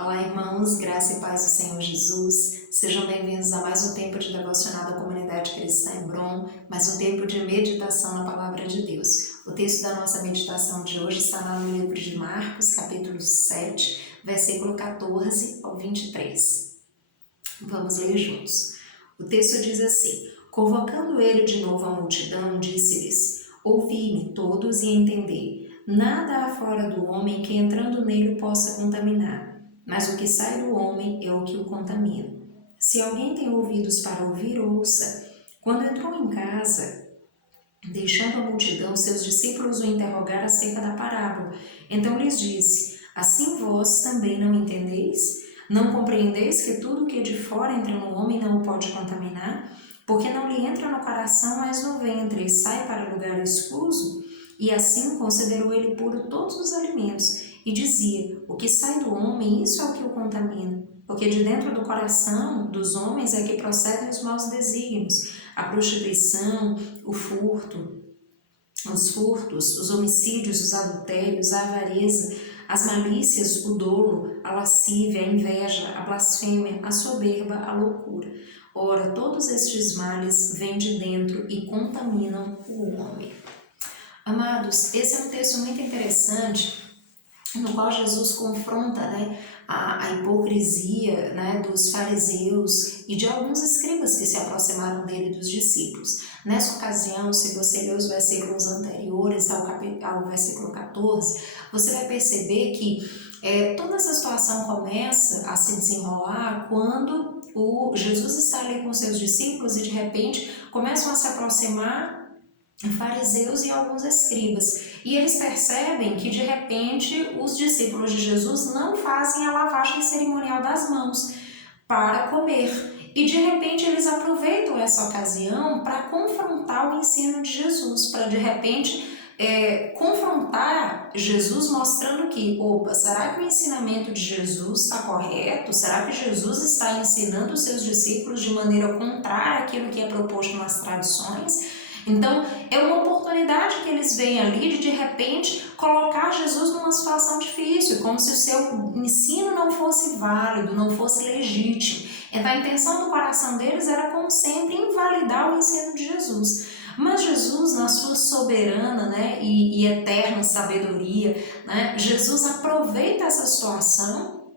Olá, irmãos, graça e paz do Senhor Jesus. Sejam bem-vindos a mais um tempo de devocional da comunidade cristã em Brom, mais um tempo de meditação na palavra de Deus. O texto da nossa meditação de hoje está lá no livro de Marcos, capítulo 7, versículo 14 ao 23. Vamos ler juntos. O texto diz assim: Convocando ele de novo a multidão, disse-lhes: Ouvi-me todos e entendei. Nada há fora do homem que entrando nele possa contaminar, mas o que sai do homem é o que o contamina. Se alguém tem ouvidos para ouvir, ouça. Quando entrou em casa, deixando a multidão, seus discípulos o interrogaram acerca da parábola. Então lhes disse: Assim vós também não entendeis? Não compreendeis que tudo que é de fora entra no homem não o pode contaminar? Porque não lhe entra no coração, mas no ventre, e sai para lugar escuso? E assim considerou ele puro todos os alimentos, e dizia: O que sai do homem, isso é o que o contamina. Porque de dentro do coração dos homens é que procedem os maus desígnios, a prostituição, o furto, os furtos, os homicídios, os adultérios, a avareza, as malícias, o dolo, a lascívia, a inveja, a blasfêmia, a soberba, a loucura. Ora, todos estes males vêm de dentro e contaminam o homem. Amados, esse é um texto muito interessante, no qual Jesus confronta a hipocrisia dos fariseus e de alguns escribas que se aproximaram dele, dos discípulos. Nessa ocasião, se você ler os versículos anteriores ao versículo 14, você vai perceber que toda essa situação começa a se desenrolar quando Jesus está ali com seus discípulos e de repente começam a se aproximar fariseus e alguns escribas, e eles percebem que de repente os discípulos de Jesus não fazem a lavagem cerimonial das mãos para comer, e de repente eles aproveitam essa ocasião para confrontar o ensino de Jesus, para de repente confrontar Jesus, mostrando que, será que o ensinamento de Jesus está correto? Será que Jesus está ensinando os seus discípulos de maneira contrária àquilo que é proposto nas tradições? Então, é uma oportunidade que eles veem ali de repente, colocar Jesus numa situação difícil, como se o seu ensino não fosse válido, não fosse legítimo. Então, a intenção do coração deles era, como sempre, invalidar o ensino de Jesus. Mas Jesus, na sua soberana e eterna sabedoria, Jesus aproveita essa situação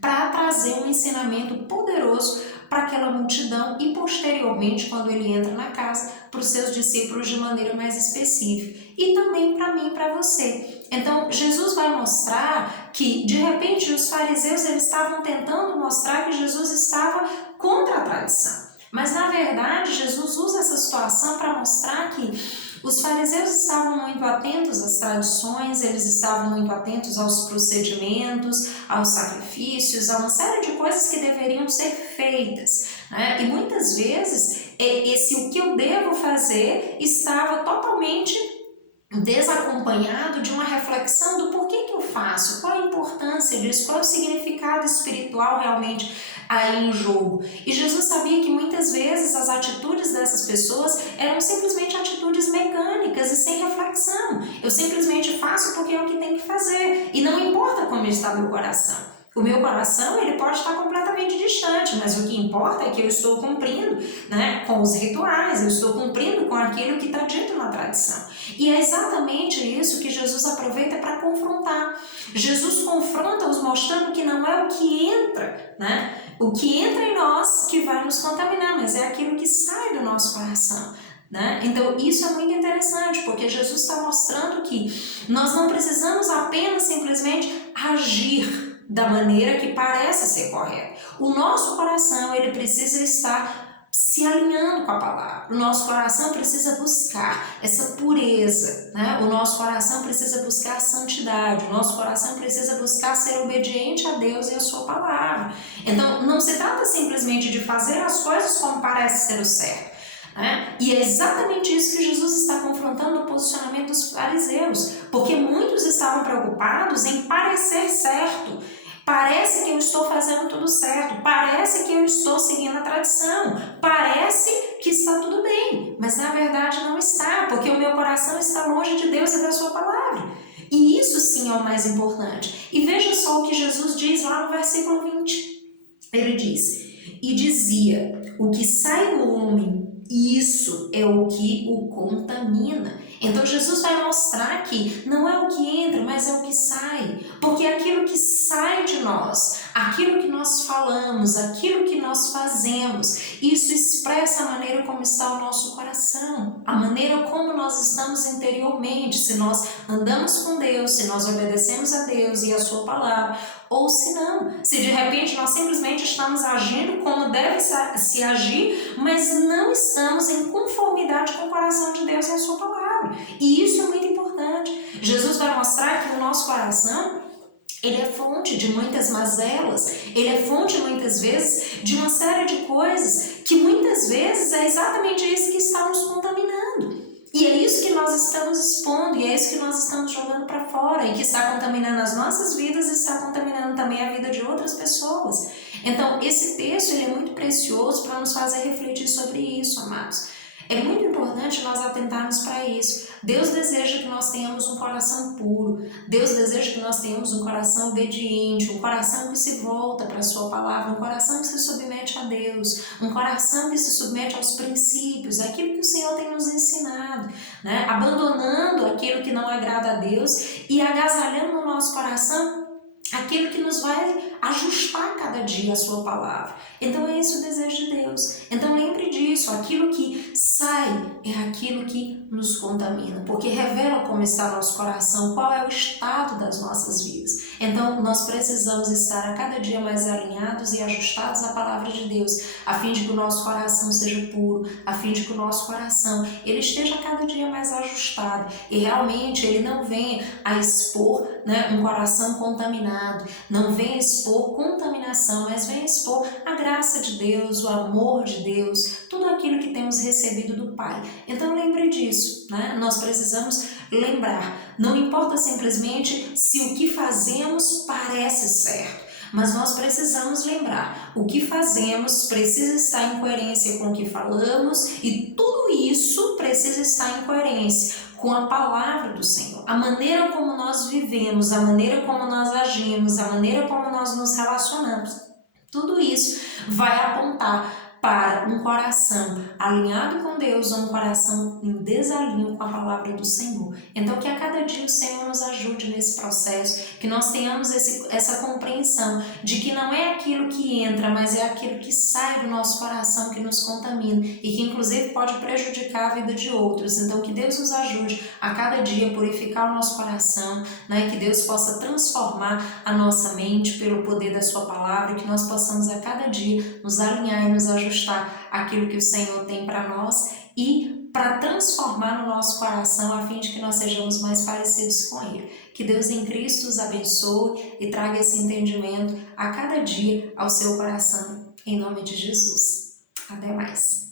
para trazer um ensinamento poderoso para aquela multidão e posteriormente, quando ele entra na casa, para os seus discípulos de maneira mais específica e também para mim e para você. Então, Jesus vai mostrar que, de repente, os fariseus eles estavam tentando mostrar que Jesus estava contra a tradição. Mas, na verdade, Jesus usa essa situação para mostrar que os fariseus estavam muito atentos às tradições, eles estavam muito atentos aos procedimentos, aos sacrifícios, a uma série de coisas que deveriam ser feitas, E muitas vezes, o que eu devo fazer estava totalmente desacompanhado de uma reflexão do porquê que eu faço, qual a importância disso, qual é o significado espiritual realmente aí em jogo. E Jesus sabia que muitas vezes as atitudes dessas pessoas eram simplesmente atitudes mecânicas e sem reflexão. Eu simplesmente faço porque é o que tem que fazer e não importa como está meu coração. O meu coração ele pode estar completamente distante, mas o que importa é que eu estou cumprindo com os rituais, eu estou cumprindo com aquilo que está dito na tradição. E é exatamente isso que Jesus aproveita para confrontar. Jesus confronta-os mostrando que não é o que entra, o que entra em nós que vai nos contaminar, mas é aquilo que sai do nosso coração. Então isso é muito interessante, porque Jesus está mostrando que nós não precisamos apenas simplesmente agir da maneira que parece ser correta. O nosso coração ele precisa estar se alinhando com a palavra. O nosso coração precisa buscar essa pureza, O nosso coração precisa buscar a santidade, o nosso coração precisa buscar ser obediente a Deus e a sua palavra. Então, não se trata simplesmente de fazer as coisas como parece ser o certo, E é exatamente isso que Jesus está confrontando no posicionamento dos fariseus, porque muitos estavam preocupados em parecer certo. Parece que eu estou fazendo tudo certo, parece que eu estou seguindo a tradição, parece que está tudo bem, mas na verdade não está, porque o meu coração está longe de Deus e da sua palavra. E isso sim é o mais importante. E veja só o que Jesus diz lá no versículo 20. Ele diz: e dizia, o que sai do homem, isso é o que o contamina. Então Jesus vai mostrar que não é o que entra, mas é o que sai. Porque aquilo que sai de nós, aquilo que nós falamos, aquilo que nós fazemos, isso expressa a maneira como está o nosso coração, a maneira como nós estamos interiormente, se nós andamos com Deus, se nós obedecemos a Deus e a sua palavra, ou se não, se de repente nós simplesmente estamos agindo como deve se agir, mas não estamos em conformidade com o coração de Deus e a sua palavra. E isso é muito importante. Jesus vai mostrar que o nosso coração, ele é fonte de muitas mazelas, ele é fonte muitas vezes de uma série de coisas que muitas vezes é exatamente isso que está nos contaminando. E é isso que nós estamos expondo, e é isso que nós estamos jogando para fora, e que está contaminando as nossas vidas e está contaminando também a vida de outras pessoas. Então, esse texto ele é muito precioso para nos fazer refletir sobre isso, amados. É muito importante nós atentarmos para isso. Deus deseja que nós tenhamos um coração puro. Deus deseja que nós tenhamos um coração obediente, um coração que se volta para a sua palavra, um coração que se submete a Deus, um coração que se submete aos princípios, aquilo que o Senhor tem nos ensinado, né? Abandonando aquilo que não agrada a Deus e agasalhando no nosso coração aquilo que nos vai ajustar cada dia a sua palavra. Então é esse o desejo de Deus. Então lembre disso, aquilo que sai é aquilo que nos contamina, porque revela como está nosso coração, qual é o estado das nossas vidas. Então nós precisamos estar a cada dia mais alinhados e ajustados à palavra de Deus, a fim de que o nosso coração seja puro, a fim de que o nosso coração ele esteja a cada dia mais ajustado e realmente ele não venha a expor, né, um coração contaminado, não venha expor contaminação, mas venha expor a graça de Deus, o amor de Deus, tudo aquilo que temos recebido do Pai. Então lembre disso, né? Nós precisamos lembrar, não importa simplesmente se o que fazemos parece certo, mas nós precisamos lembrar, o que fazemos precisa estar em coerência com o que falamos e tudo isso precisa estar em coerência com a palavra do Senhor. A maneira como nós vivemos, a maneira como nós agimos, a maneira como nós nos relacionamos, tudo isso vai apontar para um coração alinhado com Deus ou um coração em desalinho com a palavra do Senhor. Então que a cada dia o Senhor nos ajude nesse processo, que nós tenhamos essa compreensão de que não é aquilo que entra, mas é aquilo que sai do nosso coração que nos contamina e que inclusive pode prejudicar a vida de outros. Então que Deus nos ajude a cada dia a purificar o nosso coração, né? Que Deus possa transformar a nossa mente pelo poder da sua palavra, que nós possamos a cada dia nos alinhar e nos ajustar aquilo que o Senhor tem para nós e para transformar no nosso coração a fim de que nós sejamos mais parecidos com Ele. Que Deus em Cristo os abençoe e traga esse entendimento a cada dia ao seu coração, em nome de Jesus. Até mais.